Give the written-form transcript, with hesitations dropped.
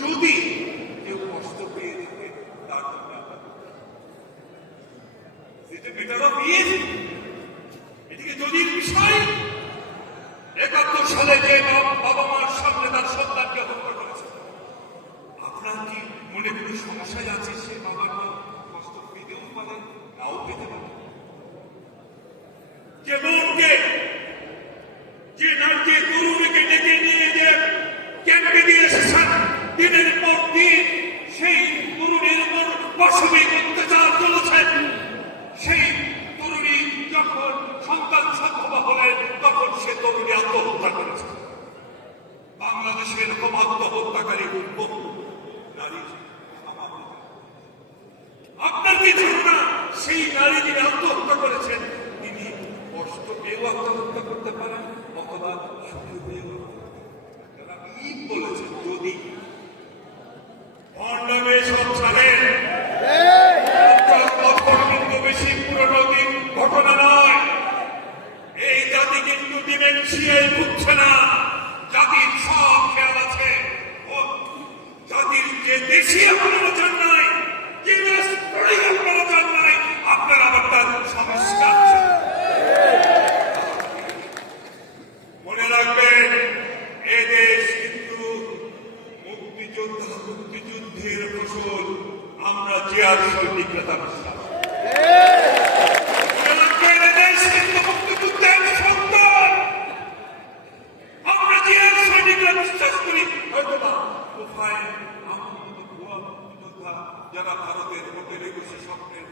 যদি কেউ কষ্ট পেয়ে থাকে তার জন্য এদিকে যদি বিষয় ৭১ সালে যে বাবা মার সামনে তার সন্তানকে হত্যা করেছে, আপনার কি মনে কোনো সমস্যায় আছে? সে বাবার কষ্ট পেতেও পারে, নাও পেতে পারে। যে বোনকে, যে নারীকে, তরুণীকে ডেকে নিয়ে যে ক্যাম্পে দিয়ে এসেছেন, দিনের পর দিন সেই তরুণীর উপর পাশবিক অত্যাচার চলেছে। সেই তরুণী যখন সন্তান সক্ষমা হলেন তখন সে তরুণী আত্মহত্যা করেছে। বাংলাদেশে এরকম আত্মহত্যাকারী বহু নারী। আপনার কি ধারণা সেই নারী যিনি আত্মহত্যা করেছেন তিনি কষ্ট পেয়েও আত্মহত্যা করতে পারেন অথবা সুখী হয়েও? কি বলেছেন? যদি ভণ্ডামে সব ছাড়েন, বেশি পুরনো দিন ঘটনা নয়। এই জাতি কিন্তু ডিমেনশিয়ায় ভুগছে না। জাতির সব খেয়াল আছে। জাতির যে দেশি আপনারা চান নাই, যে দেশ আপনারা চান নাই, আপনার আবার তার সমস্যা আছে। মনে রাখবেন, এ দেশ কিন্তু মুক্তিযুদ্ধের ফসল। আমরা যে আর সৈনিকরা তার বিশ্বাস যারা ভারতের হোটেলে বসে স্বপ্নের